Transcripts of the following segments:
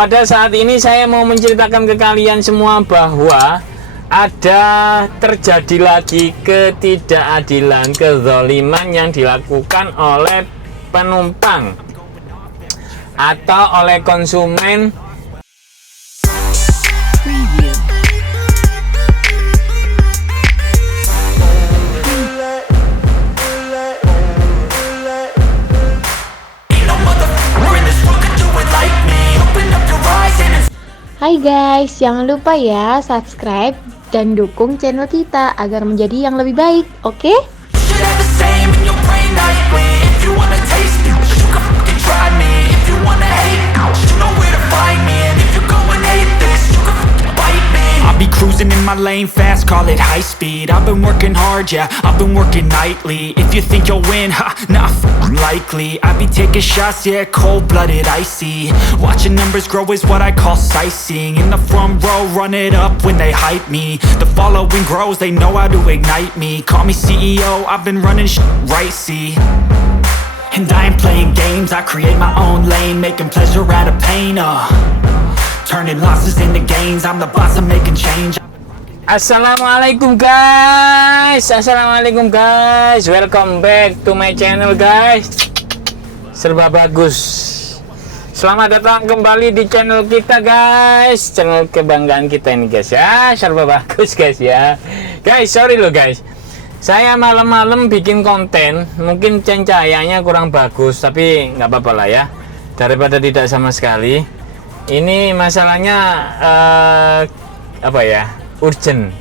pada saat ini saya mau menceritakan ke kalian semua bahwa ada terjadi lagi ketidakadilan, kezaliman yang dilakukan oleh penumpang atau oleh konsumen. Hai guys, jangan lupa ya subscribe dan dukung channel kita agar menjadi yang lebih baik, oke? Be cruising in my lane fast, call it high speed. I've been working hard, yeah, I've been working nightly. If you think you'll win, ha, nah, likely. I be taking shots, yeah, cold-blooded, icy. Watching numbers grow is what I call sightseeing. In the front row, run it up when they hype me. The following grows, they know how to ignite me. Call me CEO, I've been running right, see. And I ain't playing games, I create my own lane, making pleasure out of pain, turning losses into gains, I'm the boss, I'm making change. Assalamualaikum guys, welcome back to my channel guys, Serba Bagus. Selamat datang kembali di channel kita guys, channel kebanggaan kita ini guys ya, Serba Bagus guys ya. Guys, sorry loh guys, saya malam-malam bikin konten, mungkin cahayanya kurang bagus, tapi nggak apa-apa lah ya, daripada tidak sama sekali. Ini masalahnya apa ya, urgent.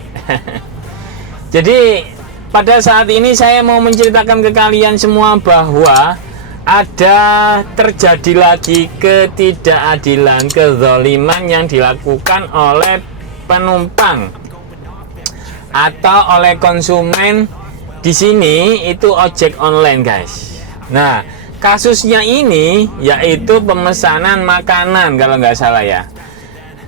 Jadi pada saat ini saya mau menceritakan ke kalian semua bahwa ada terjadi lagi ketidakadilan, kezaliman yang dilakukan oleh penumpang atau oleh konsumen. Di sini itu ojek online guys. Nah, kasusnya ini yaitu pemesanan makanan kalau nggak salah ya.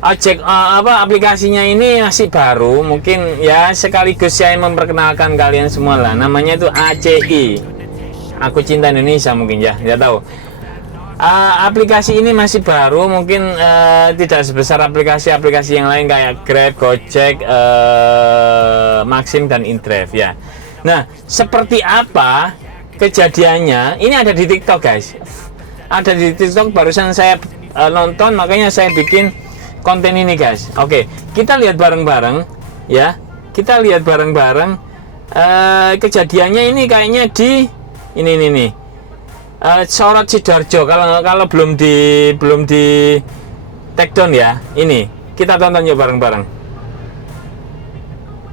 Ojek aplikasinya ini masih baru, mungkin ya sekaligus saya memperkenalkan kalian semua lah. Namanya itu ACI. Aku Cinta Indonesia mungkin ya, tidak tahu. Aplikasi ini masih baru, mungkin tidak sebesar aplikasi-aplikasi yang lain kayak Grab, Gojek, Maxim dan Indrive ya. Nah, seperti apa kejadiannya? Ini ada di TikTok guys, ada di TikTok, barusan saya nonton, makanya saya bikin konten ini guys. Oke, kita lihat bareng-bareng ya, kita lihat bareng-bareng. Kejadiannya ini kayaknya di ini nih, Sorot Sidoarjo, kalau belum di take down ya. Ini kita tonton yuk bareng-bareng.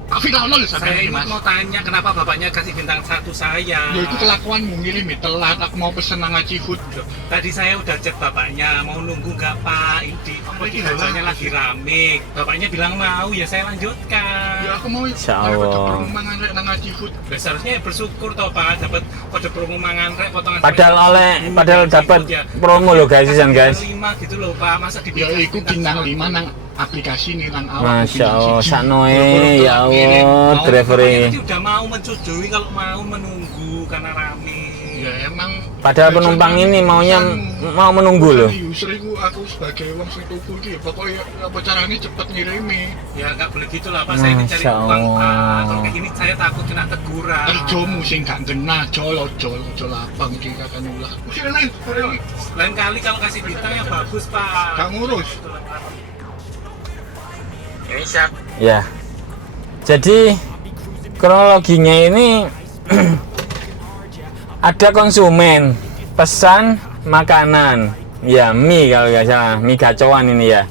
Saya ini Mas. mau tanya kenapa bapaknya kasih bintang 1 saya? Ya itu kelakuanmu ngirim telat, aku mau pesen nang Ngaji Food. Tadi saya udah chat bapaknya, mau nunggu nggak Pak? Ini harganya lagi rame. Bapaknya bilang mau, ya saya lanjutkan. Ya aku mau Insyaallah. dapat promo mangan rek nang Ngaji Food. Seharusnya bersyukur toh Pak, dapat kode promo mangan rek potongan. Padahal dapat promo loh guys, guys. 5 gitu loh Pak, masa di Ya iku bintang 5 nang aplikasi nih nang awak. Masya Allah, saknoe ya Allah, driver Bapaknya ini. tadi udah mau mencujui kalau mau menunggu karena rame. Ya emang Padahal penumpang ini maunya mau menunggu loh. User iku aku sebagai wong sing tuku iki ya pokoknya apa caranya cepet ngirimi. Ya nggak boleh gitu lah Pak, saya ini cari Masya uang Pak. Allah. Kalau kayak gini saya takut kena teguran. Kerjomu sing gak ngena jol abang iki kakak ulah. Sing lain. Lain kali kalau kasih bintang yang bagus Pak. Gak ngurus. Ini siap. Ya. Jadi kronologinya ini ada konsumen pesan makanan, ya mie kalau nggak salah, mie gacoan ini ya.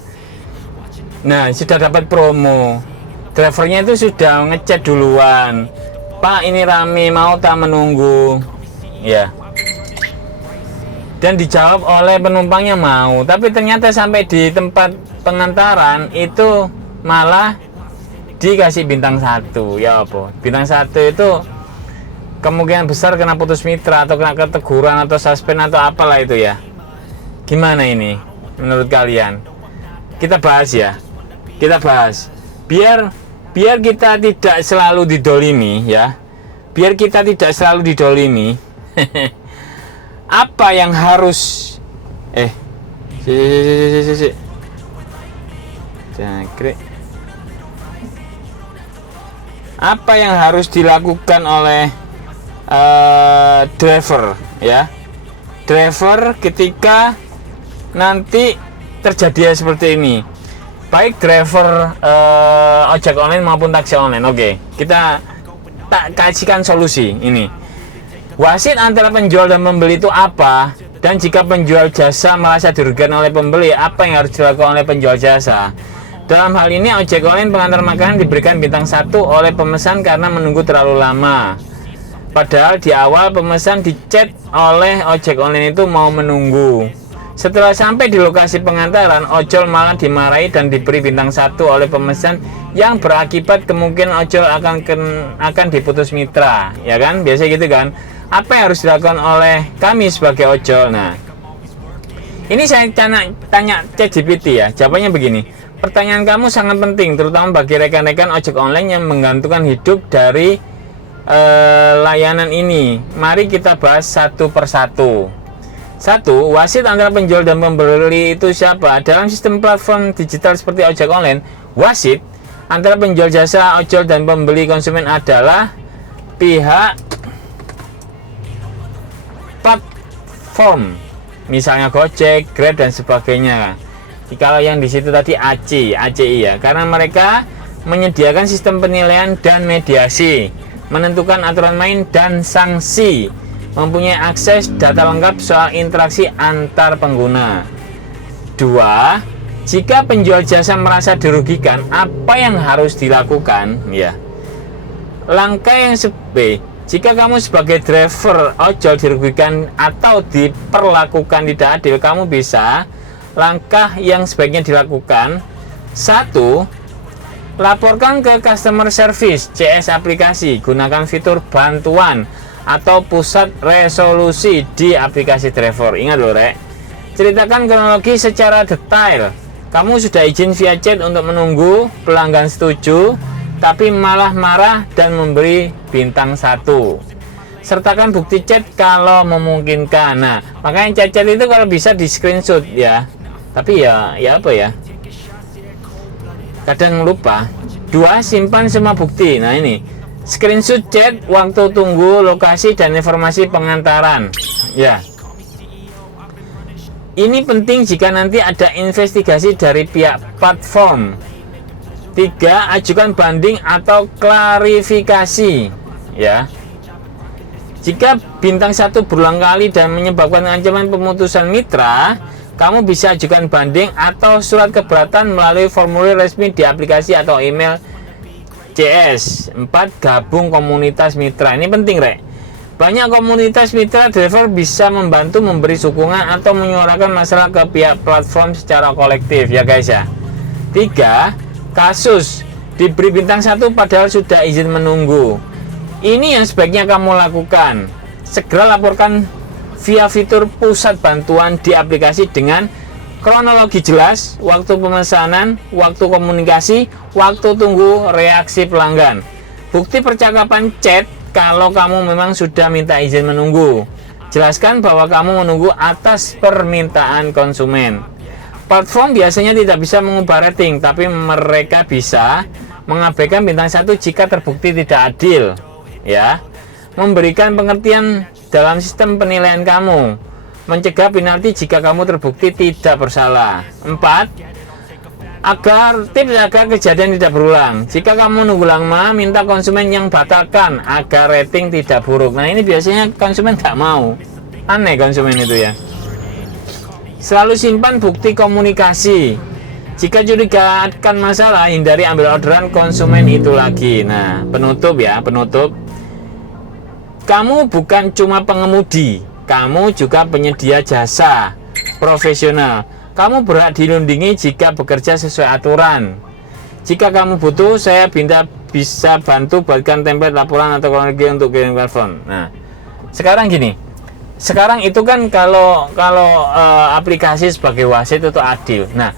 Nah, sudah dapat promo. Drivernya itu sudah ngechat duluan. Pak, ini rame, mau tak menunggu? Ya. Dan dijawab oleh penumpangnya mau. Tapi ternyata sampai di tempat pengantaran itu malah dikasih bintang 1. Ya apa? Bintang 1 itu kemungkinan besar kena putus mitra atau kena keteguran atau suspend atau apalah itu ya. Gimana ini menurut kalian? Kita bahas ya. Kita bahas. Biar kita tidak selalu didolimi ya. Biar kita tidak selalu didolimi. Apa yang harus Klik. Apa yang harus dilakukan oleh driver ya? Driver ketika nanti terjadi seperti ini, baik driver ojek online maupun taksi online. Oke, kita tak kasihkan solusi ini. Wasit antara penjual dan pembeli itu apa? Dan jika penjual jasa merasa dirugikan oleh pembeli, apa yang harus dilakukan oleh penjual jasa? Dalam hal ini, ojek online pengantar makanan diberikan bintang 1 oleh pemesan karena menunggu terlalu lama. Padahal di awal pemesan dicat oleh ojek online itu mau menunggu. Setelah sampai di lokasi pengantaran, ojol malah dimarahi dan diberi bintang 1 oleh pemesan yang berakibat kemungkinan ojol akan diputus mitra, ya kan? Biasa gitu kan? Apa yang harus dilakukan oleh kami sebagai ojol? Nah, ini saya tanya ChatGPT ya. Jawabannya begini. Pertanyaan kamu sangat penting, terutama bagi rekan-rekan ojek online yang menggantungkan hidup dari layanan ini. Mari kita bahas satu persatu. 1. Wasit antara penjual dan pembeli itu siapa? Dalam sistem platform digital seperti ojek online, wasit antara penjual jasa ojol dan pembeli konsumen adalah pihak platform, misalnya Gojek, Grab dan sebagainya. Kalau yang di situ tadi ACI ya, karena mereka menyediakan sistem penilaian dan mediasi, menentukan aturan main dan sanksi, mempunyai akses data lengkap soal interaksi antar pengguna. 2. Jika penjual jasa merasa dirugikan, apa yang harus dilakukan? Ya, langkah yang jika kamu sebagai driver ojol dirugikan atau diperlakukan tidak adil, kamu bisa langkah yang sebaiknya dilakukan. 1. Laporkan ke customer service CS aplikasi, gunakan fitur bantuan atau pusat resolusi di aplikasi driver. Ingat loh rek, ceritakan kronologi secara detail. Kamu sudah izin via chat untuk menunggu pelanggan setuju, tapi malah marah dan memberi bintang 1. Sertakan bukti chat kalau memungkinkan. Nah, makanya chat itu kalau bisa di screenshot ya. Tapi ya apa ya, kadang lupa. 2. Simpan semua bukti. Nah ini, screenshot chat, waktu tunggu, lokasi, dan informasi pengantaran. Ya, ini penting jika nanti ada investigasi dari pihak platform. 3. Ajukan banding atau klarifikasi. Ya, jika bintang 1 berulang kali dan menyebabkan ancaman pemutusan mitra, kamu bisa ajukan banding atau surat keberatan melalui formulir resmi di aplikasi atau email CS. 4. Gabung komunitas mitra. Ini penting rek. Banyak komunitas mitra driver bisa membantu memberi sokongan atau menyuarakan masalah ke pihak platform secara kolektif ya guys ya. 3. Kasus diberi bintang 1 padahal sudah izin menunggu. Ini yang sebaiknya kamu lakukan. Segera laporkan via fitur pusat bantuan di aplikasi dengan kronologi jelas, waktu pemesanan, waktu komunikasi, waktu tunggu, reaksi pelanggan, bukti percakapan chat kalau kamu memang sudah minta izin menunggu. Jelaskan bahwa kamu menunggu atas permintaan konsumen. Platform biasanya tidak bisa mengubah rating, tapi mereka bisa mengabaikan bintang 1 jika terbukti tidak adil. Ya, memberikan pengertian dalam sistem penilaian kamu, mencegah penalti jika kamu terbukti tidak bersalah. 4. Agar kejadian tidak berulang, jika kamu nunggu lama, minta konsumen yang batalkan agar rating tidak buruk. Nah ini biasanya konsumen nggak mau, aneh konsumen itu ya. Selalu simpan bukti komunikasi. Jika curiga akan masalah, hindari ambil orderan konsumen itu lagi. Nah, penutup ya, penutup. Kamu bukan cuma pengemudi, kamu juga penyedia jasa profesional. Kamu berhak dilindungi jika bekerja sesuai aturan. Jika kamu butuh, saya bisa bantu buatkan template laporan atau kronologi untuk kirim telepon. Nah, sekarang gini. Sekarang itu kan kalau aplikasi sebagai wasit itu adil. Nah,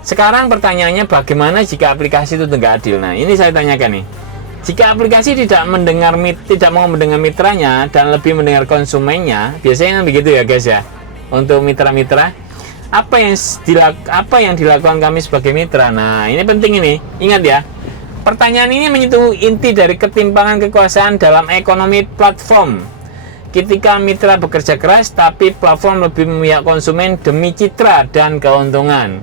sekarang pertanyaannya bagaimana jika aplikasi itu tidak adil? Nah, ini saya tanyakan nih. Jika aplikasi tidak mau mendengar mitranya dan lebih mendengar konsumennya, biasanya begitu ya guys ya. Untuk mitra-mitra, apa yang dilakukan kami sebagai mitra. Nah, ini penting ini. Ingat ya. Pertanyaan ini menyentuh inti dari ketimpangan kekuasaan dalam ekonomi platform. Ketika mitra bekerja keras, tapi platform lebih memihak konsumen demi citra dan keuntungan.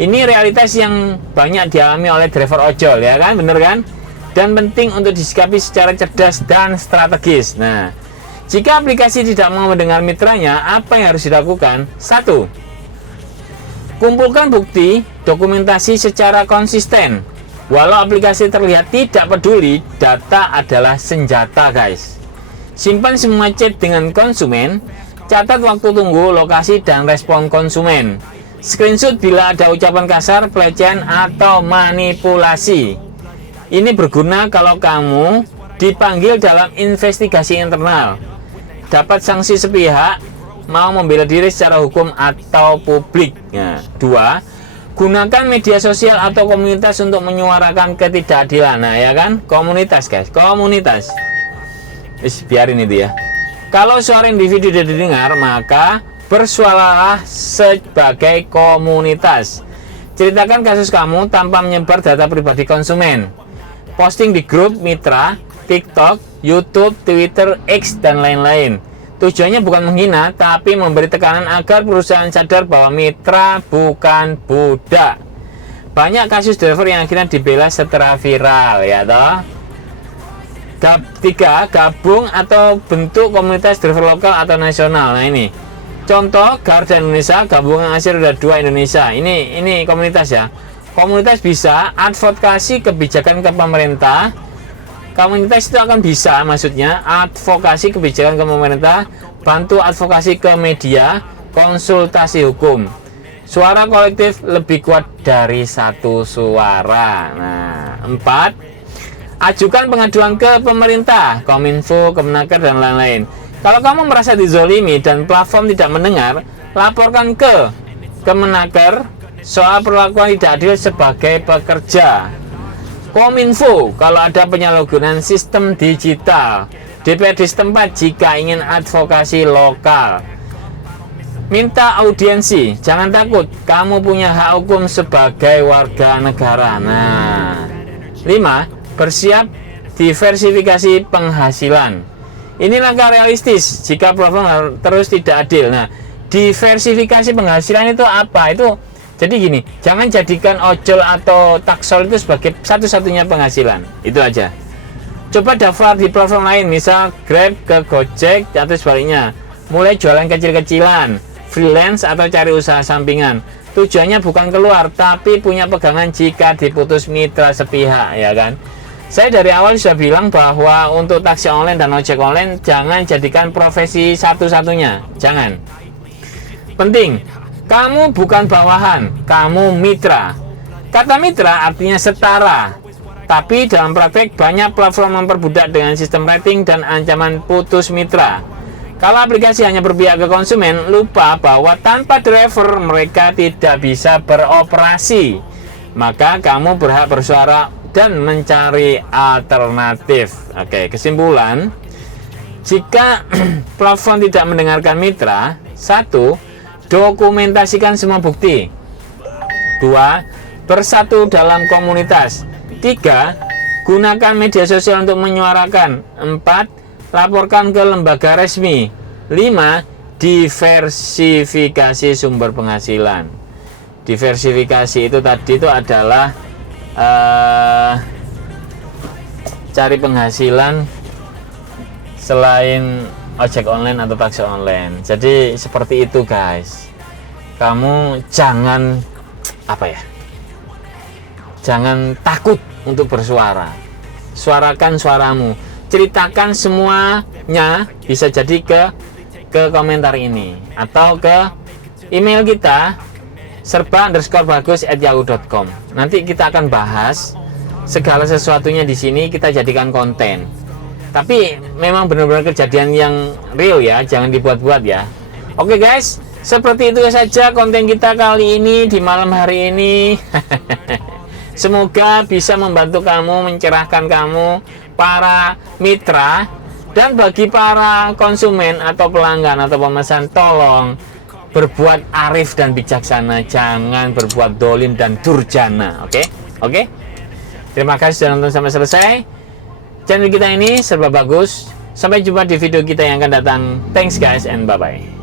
Ini realitas yang banyak dialami oleh driver ojol, ya kan? Bener kan? Dan penting untuk disikapi secara cerdas dan strategis. Nah, jika aplikasi tidak mau mendengar mitranya, apa yang harus dilakukan? 1. Kumpulkan bukti dokumentasi secara konsisten. Walau aplikasi terlihat tidak peduli, data adalah senjata, guys. Simpan semua chat dengan konsumen, catat waktu tunggu, lokasi, dan respon konsumen. Screenshot bila ada ucapan kasar, pelecehan, atau manipulasi. Ini berguna kalau kamu dipanggil dalam investigasi internal, dapat sanksi sepihak, mau membela diri secara hukum atau publik. Nah, 2. Gunakan media sosial atau komunitas untuk menyuarakan ketidakadilan. Nah, ya kan? Komunitas, guys. Komunitas. Biarin itu ya. Kalau suara individu tidak didengar, maka bersuaralah sebagai komunitas. Ceritakan kasus kamu tanpa menyebar data pribadi konsumen. Posting di grup mitra, TikTok, YouTube, Twitter, X, dan lain-lain. Tujuannya bukan menghina, tapi memberi tekanan agar perusahaan sadar bahwa mitra bukan budak. Banyak kasus driver yang akhirnya dibela setelah viral, ya toh. 3. Gabung atau bentuk komunitas driver lokal atau nasional. Nah, ini contoh Garda Indonesia, gabungan Asia Roda 2 Indonesia. Ini komunitas ya. Komunitas bisa advokasi kebijakan ke pemerintah. Komunitas itu akan bisa, maksudnya advokasi kebijakan ke pemerintah, bantu advokasi ke media, konsultasi hukum. Suara kolektif lebih kuat dari satu suara. Nah, 4. Ajukan pengaduan ke pemerintah, Kominfo, Kemenaker, dan lain-lain. Kalau kamu merasa dizolimi dan platform tidak mendengar, laporkan ke Kemenaker soal perlakuan tidak adil sebagai pekerja. Kominfo kalau ada penyalahgunaan sistem digital. DPRD setempat jika ingin advokasi lokal. Minta audiensi, jangan takut, kamu punya hak hukum sebagai warga negara. Nah, 5. Bersiap diversifikasi penghasilan. Ini langkah realistis jika platform terus tidak adil. Nah, diversifikasi penghasilan itu apa? Itu jadi gini, jangan jadikan ojol atau taksol itu sebagai satu-satunya penghasilan. Itu aja. Coba daftar di platform lain, misal Grab ke Gojek atau sebaliknya. Mulai jualan kecil-kecilan, freelance atau cari usaha sampingan. Tujuannya bukan keluar, tapi punya pegangan jika diputus mitra sepihak, ya kan? Saya dari awal sudah bilang bahwa untuk taksi online dan ojek online jangan jadikan profesi satu-satunya. Jangan. Penting. Kamu bukan bawahan, kamu mitra. Kata mitra artinya setara. Tapi dalam praktek banyak platform memperbudak dengan sistem rating dan ancaman putus mitra. Kalau aplikasi hanya berpihak ke konsumen, lupa bahwa tanpa driver mereka tidak bisa beroperasi. Maka kamu berhak bersuara dan mencari alternatif. Oke, kesimpulan. Jika platform tidak mendengarkan mitra, 1. Dokumentasikan semua bukti. 2. Bersatu dalam komunitas. 3. Gunakan media sosial untuk menyuarakan. 4. Laporkan ke lembaga resmi. 5. Diversifikasi sumber penghasilan. Diversifikasi itu tadi itu adalah cari penghasilan selain ojek online atau taksi online. Jadi seperti itu, guys. Kamu jangan jangan takut untuk bersuara. Suarakan suaramu. Ceritakan semuanya, bisa jadi ke komentar ini atau ke email kita serba_bagus@yahoo.com. Nanti kita akan bahas segala sesuatunya di sini, kita jadikan konten. Tapi memang benar-benar kejadian yang real ya, jangan dibuat-buat ya. Oke guys, seperti itu saja konten kita kali ini di malam hari ini. Semoga bisa membantu kamu, mencerahkan kamu, para mitra, dan bagi para konsumen atau pelanggan atau pemesan, tolong berbuat arif dan bijaksana, jangan berbuat dolim dan durjana. Oke? Terima kasih sudah nonton sampai selesai. Channel kita ini serba bagus. Sampai jumpa di video kita yang akan datang. Thanks guys and bye-bye.